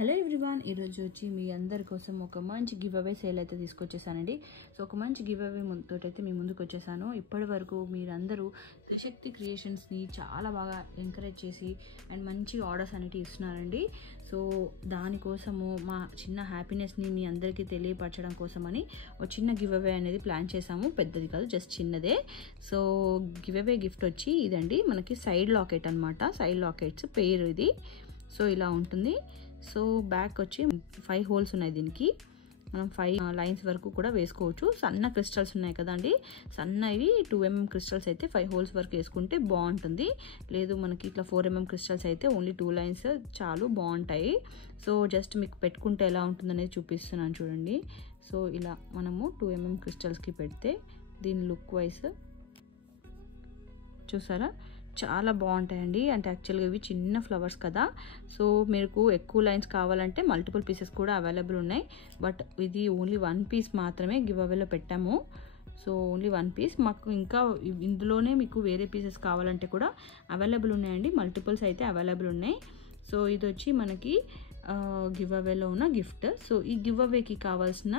Hello everyone, ఈరోజు వచ్చి మీ అందరి కోసం ఒక మంచి గివ్ అవే సేల్ అయితే తీసుకొచ్చేసానండి. సో ఒక మంచి గివ్ అవే తోటైతే మీ ముందుకు వచ్చేసాను. ఇప్పటి వరకు మీరందరూ త్రిశక్తి క్రియేషన్స్ని చాలా బాగా ఎంకరేజ్ చేసి అండ్ మంచి ఆర్డర్స్ అనేవి ఇస్తున్నారండి. సో దానికోసము మా చిన్న హ్యాపీనెస్ని మీ అందరికీ తెలియపరచడం కోసమని ఒక చిన్న గివ్ అవే అనేది ప్లాన్ చేసాము. పెద్దది కాదు, జస్ట్ చిన్నదే. సో గివ్ అవే గిఫ్ట్ వచ్చి ఇదండి, మనకి సైడ్ లాకెట్ అనమాట. సైడ్ లాకెట్స్ పేరు ఇది. సో ఇలా ఉంటుంది. సో బ్యాక్ వచ్చి 5 హోల్స్ ఉన్నాయి. దీనికి మనం 5 లైన్స్ వరకు కూడా వేసుకోవచ్చు. సన్న క్రిస్టల్స్ ఉన్నాయి కదండి, సన్నవి 2mm క్రిస్టల్స్ అయితే 5 హోల్స్ వరకు వేసుకుంటే బాగుంటుంది. లేదు మనకి ఇట్లా 4mm క్రిస్టల్స్ అయితే ఓన్లీ 2 లైన్స్ చాలు, బాగుంటాయి. సో జస్ట్ మీకు పెట్టుకుంటే ఎలా ఉంటుందనేది చూపిస్తున్నాను చూడండి. సో ఇలా మనము 2mm క్రిస్టల్స్కి పెడితే దీని లుక్ వైజ్ చూసారా, చాలా బాగుంటాయండి. అంటే యాక్చువల్గా ఇవి చిన్న ఫ్లవర్స్ కదా, సో మీకు ఎక్కువ లైన్స్ కావాలంటే మల్టిపుల్ పీసెస్ కూడా అవైలబుల్ ఉన్నాయి. బట్ ఇది ఓన్లీ 1 పీస్ మాత్రమే గివ్ అవేలో పెట్టాము. So only 1 piece. మాకు ఇంకా ఇందులోనే మీకు వేరే పీసెస్ కావాలంటే కూడా అవైలబుల్ ఉన్నాయండి. మల్టిపుల్స్ అయితే అవైలబుల్ ఉన్నాయి. సో ఇది వచ్చి మనకి గివ్ అవేలో ఉన్న గిఫ్ట్. సో ఈ గివ్ అవేకి కావాల్సిన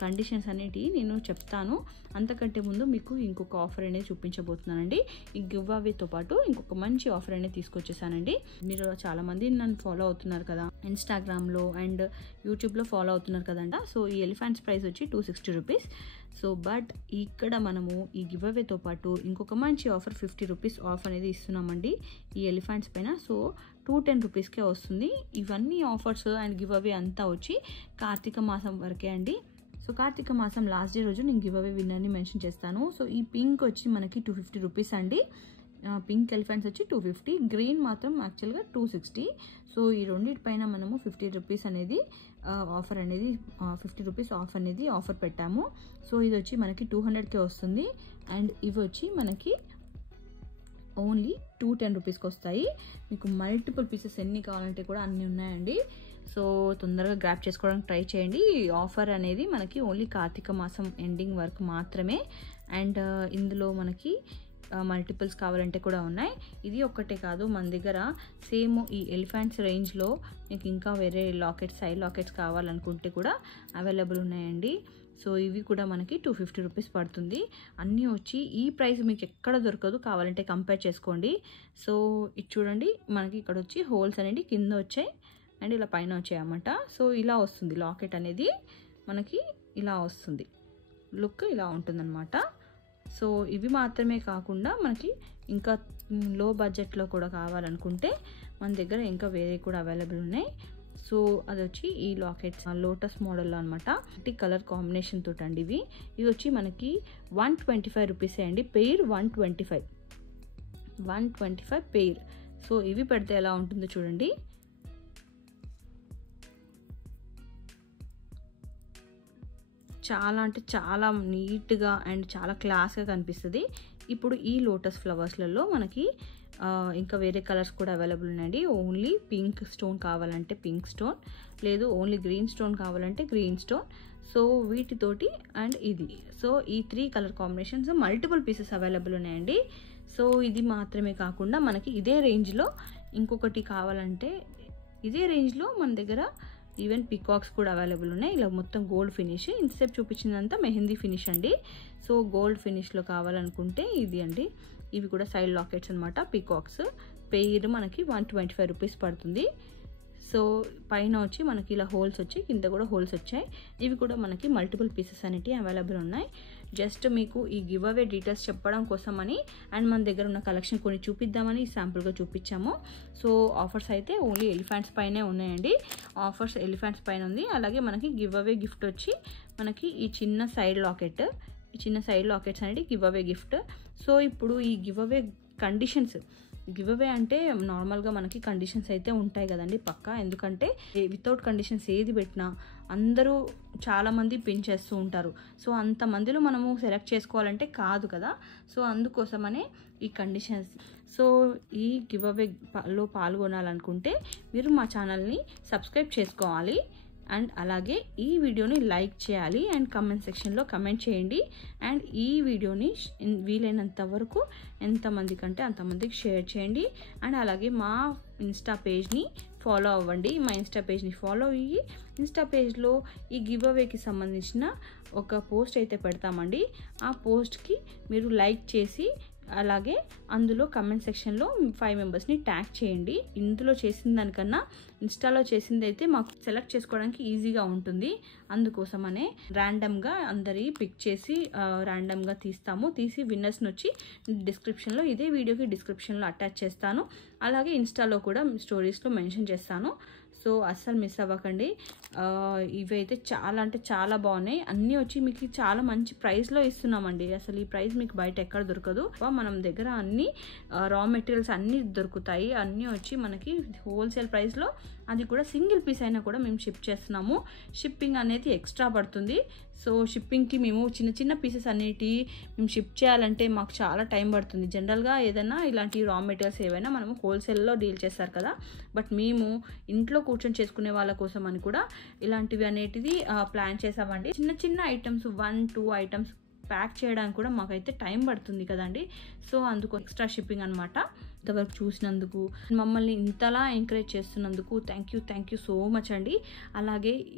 కండిషన్స్ అనేటివి నేను చెప్తాను. అంతకంటే ముందు మీకు ఇంకొక ఆఫర్ అనేది చూపించబోతున్నానండి. ఈ గివ్ అవేతో పాటు ఇంకొక మంచి ఆఫర్ అనేది తీసుకొచ్చేసానండి. మీరు చాలామంది నన్ను ఫాలో అవుతున్నారు కదా, ఇన్స్టాగ్రామ్లో అండ్ యూట్యూబ్లో ఫాలో అవుతున్నారు కదంట. సో ఈ ఎలిఫెంట్స్ ప్రైస్ వచ్చి 260 రూపీస్. సో బట్ ఇక్కడ మనము ఈ గివ్ అవేతో పాటు ఇంకొక మంచి ఆఫర్ 50 రూపీస్ ఆఫ్ అనేది ఇస్తున్నామండి ఈ ఎలిఫెంట్స్ పైన. సో 210 రూపీస్కే వస్తుంది. ఇవన్నీ ఆఫర్స్ అండ్ గివ్ అవే అంతా వచ్చి కార్తీక మాసం వరకే అండి. సో కార్తీక మాసం లాస్ట్ డే రోజు నేను గివ్ అవే విన్నర్ని మెన్షన్ చేస్తాను. సో ఈ పింక్ వచ్చి మనకి 250 రూపీస్ అండి. పింక్ ఎలిఫెంట్స్ వచ్చి 250, గ్రీన్ మాత్రం యాక్చువల్గా 260. సో ఈ రెండింటి పైన మనము 50 రూపీస్ అనేది ఆఫర్ అనేది 50 రూపీస్ ఆఫ్ అనేది ఆఫర్ పెట్టాము. సో ఇది వచ్చి మనకి 200కే వస్తుంది. అండ్ ఇవి వచ్చి మనకి ఓన్లీ 210 రూపీస్కి వస్తాయి. మీకు మల్టిపుల్ పీసెస్ ఎన్ని కావాలంటే కూడా అన్నీ ఉన్నాయండి. సో తొందరగా గ్రాప్ చేసుకోవడానికి ట్రై చేయండి. ఈ ఆఫర్ అనేది మనకి ఓన్లీ కార్తీక మాసం ఎండింగ్ వరకు మాత్రమే. అండ్ ఇందులో మనకి మల్టిపుల్స్ కావాలంటే కూడా ఉన్నాయి. ఇది ఒక్కటే కాదు, మన దగ్గర సేమ్ ఈ ఎలిఫెంట్స్ రేంజ్లో మీకు ఇంకా వేరే లాకెట్స్, సైడ్ లాకెట్స్ కావాలనుకుంటే కూడా అవైలబుల్ ఉన్నాయండి. సో ఇవి కూడా మనకి 250 రూపీస్ పడుతుంది. అన్నీ వచ్చి ఈ ప్రైస్ మీకు ఎక్కడ దొరకదు, కావాలంటే కంపేర్ చేసుకోండి. సో ఇది చూడండి, మనకి ఇక్కడ వచ్చి హోల్స్ అనేది కింద వచ్చాయి అండ్ ఇలా పైన వచ్చాయి అన్నమాట. సో ఇలా వస్తుంది లాకెట్ అనేది, మనకి ఇలా వస్తుంది, లుక్ ఇలా ఉంటుందన్నమాట. సో ఇవి మాత్రమే కాకుండా మనకి ఇంకా లో బడ్జెట్లో కూడా కావాలనుకుంటే మన దగ్గర ఇంకా వేరే కూడా అవైలబుల్ ఉన్నాయి. సో అది వచ్చి ఈ లాకెట్స్ లోటస్ మోడల్లో అనమాట. కలర్ కాంబినేషన్ తోటి అండి ఇవి వచ్చి మనకి 125 రూపీసే అండి. Pair 125 pair. సో ఇవి పెడితే ఎలా ఉంటుందో చూడండి. చాలా అంటే చాలా నీట్గా అండ్ చాలా క్లాస్గా కనిపిస్తుంది. ఇప్పుడు ఈ లోటస్ ఫ్లవర్స్లలో మనకి ఇంకా వేరే కలర్స్ కూడా అవైలబుల్ ఉన్నాయండి. ఓన్లీ పింక్ స్టోన్ కావాలంటే పింక్ స్టోన్, లేదు ఓన్లీ గ్రీన్ స్టోన్ కావాలంటే గ్రీన్ స్టోన్. సో వీటితోటి అండ్ ఇది, సో ఈ 3 colour combinations multiple pieces available ఉన్నాయండి. సో ఇది మాత్రమే కాకుండా మనకి ఇదే రేంజ్లో ఇంకొకటి కావాలంటే ఇదే రేంజ్లో మన దగ్గర ఈవెన్ పికాక్స్ కూడా అవైలబుల్ ఉన్నాయి. ఇలా మొత్తం గోల్డ్ ఫినిష్, ఇంతసేపు చూపించిందంతా మెహందీ ఫినిష్ అండి. సో గోల్డ్ ఫినిష్లో కావాలనుకుంటే ఇది అండి, ఇవి కూడా సైడ్ లాకెట్స్ అనమాట. పికాక్స్ పెయిర్ మనకి 125 రూపీస్ పడుతుంది. సో పైన వచ్చి మనకి ఇలా హోల్స్ వచ్చి కింద కూడా హోల్స్ వచ్చాయి. ఇవి కూడా మనకి మల్టిపుల్ పీసెస్ అనేవి అవైలబుల్ ఉన్నాయి. జస్ట్ మీకు ఈ గివ్ అవే డీటెయిల్స్ చెప్పడం కోసమని అండ్ మన దగ్గర ఉన్న కలెక్షన్ కొన్ని చూపిద్దామని శాంపుల్గా చూపించాము. సో ఆఫర్స్ అయితే ఓన్లీ ఎలిఫెంట్స్ పైనే ఉన్నాయండి. ఆఫర్స్ ఎలిఫెంట్స్ పైన ఉంది. అలాగే మనకి గివ్ అవే గిఫ్ట్ వచ్చి మనకి ఈ చిన్న సైడ్ లాకెట్, ఈ చిన్న సైడ్ లాకెట్స్ అనేది గివ్ అవే గిఫ్ట్. సో ఇప్పుడు ఈ give away conditions, give away అంటే నార్మల్గా మనకి కండిషన్స్ అయితే ఉంటాయి కదండి పక్కా. ఎందుకంటే వితౌట్ కండిషన్స్ ఏది పెట్టినా అందరూ చాలామంది పిన్ చేస్తూ ఉంటారు. సో అంతమందిలో మనము సెలెక్ట్ చేసుకోవాలంటే కాదు కదా. సో అందుకోసమనే ఈ కండిషన్స్. సో ఈ గివ్ అవేలో పాల్గొనాలనుకుంటే మీరు మా ఛానల్ని సబ్స్క్రైబ్ చేసుకోవాలి. అండ్ అలాగే ఈ వీడియోని లైక్ చేయాలి అండ్ కామెంట్ సెక్షన్లో కమెంట్ చేయండి. అండ్ ఈ వీడియోని వీలైనంత వరకు ఎంతమంది కంటే అంతమందికి షేర్ చేయండి. అండ్ అలాగే మా ఇన్స్టా పేజ్ని ఫాలో అవ్వండి. మా ఇన్స్టా పేజ్ని ఫాలో అయ్యి ఇన్స్టా పేజ్లో ఈ గివ్ అవేకి సంబంధించిన ఒక పోస్ట్ అయితే పెడతామండి. ఆ పోస్ట్కి మీరు లైక్ చేసి అలాగే అందులో కమెంట్ సెక్షన్లో 5 మెంబర్స్ని ట్యాగ్ చేయండి. ఇందులో చేసిన దానికన్నా ఇన్స్టాలో చేసింది అయితే మాకు సెలెక్ట్ చేసుకోవడానికి ఈజీగా ఉంటుంది. అందుకోసమనే ర్యాండమ్గా అందరి పిక్ చేసి ర్యాండమ్గా తీసి విన్నర్స్ని వచ్చి డిస్క్రిప్షన్లో ఇదే వీడియోకి డిస్క్రిప్షన్లో అటాచ్ చేస్తాను. అలాగే ఇన్స్టాలో కూడా స్టోరీస్లో మెన్షన్ చేస్తాను. సో అస్సలు మిస్ అవ్వకండి. ఇవైతే చాలా అంటే చాలా బాగున్నాయి. అన్నీ వచ్చి మీకు చాలా మంచి ప్రైస్లో ఇస్తున్నామండి. అసలు ఈ ప్రైస్ మీకు బయట ఎక్కడ దొరకదు. మనం దగ్గర అన్ని రా మెటీరియల్స్ అన్నీ దొరుకుతాయి. అన్నీ వచ్చి మనకి హోల్సేల్ ప్రైస్లో, అది కూడా సింగిల్ పీస్ అయినా కూడా మేము షిప్ చేస్తున్నాము. షిప్పింగ్ అనేది ఎక్స్ట్రా పడుతుంది. సో షిప్పింగ్కి మేము చిన్న చిన్న పీసెస్ అన్నిటి మేము షిప్ చేయాలంటే మాకు చాలా టైం పడుతుంది. జనరల్గా ఏదైనా ఇలాంటి రా మెటీరియల్స్ ఏవైనా మనము హోల్సేల్లో డీల్ చేస్తారు కదా, బట్ మేము ఇంట్లో కూర్చొని చేసుకునే వాళ్ళ కోసం అని కూడా ఇలాంటివి అనేటిది ప్లాన్ చేసామండి. చిన్న చిన్న ఐటమ్స్ 1-2 ఐటమ్స్ ప్యాక్ చేయడానికి కూడా మాకైతే టైం పడుతుంది కదండి. సో అందుకు ఎక్స్ట్రా షిప్పింగ్ అనమాట. ఇంతవరకు చూసినందుకు, మమ్మల్ని ఇంతలా ఎంకరేజ్ చేస్తున్నందుకు థ్యాంక్ యూ సో మచ్ అండి.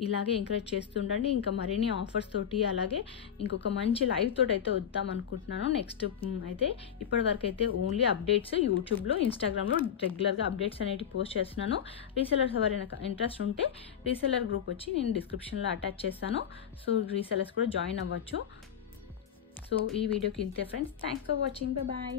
ఇలాగే ఎంకరేజ్ చేస్తుండండి. ఇంకా మరిన్ని ఆఫర్స్ తోటి అలాగే ఇంకొక మంచి లైవ్ తోటి అయితే వద్దాం అనుకుంటున్నాను. నెక్స్ట్ అయితే ఇప్పటివరకు అయితే ఓన్లీ అప్డేట్స్ యూట్యూబ్లో, ఇన్స్టాగ్రామ్లో రెగ్యులర్గా అప్డేట్స్ అనేవి పోస్ట్ చేస్తున్నాను. రీసెలర్స్ ఎవరైనా ఇంట్రెస్ట్ ఉంటే రీసెలర్ గ్రూప్ వచ్చి నేను డిస్క్రిప్షన్లో అటాచ్ చేస్తాను. సో రీసెలర్స్ కూడా జాయిన్ అవ్వచ్చు. సో ఈ వీడియోకి ఇంతే friends. Thanks for watching. Bye.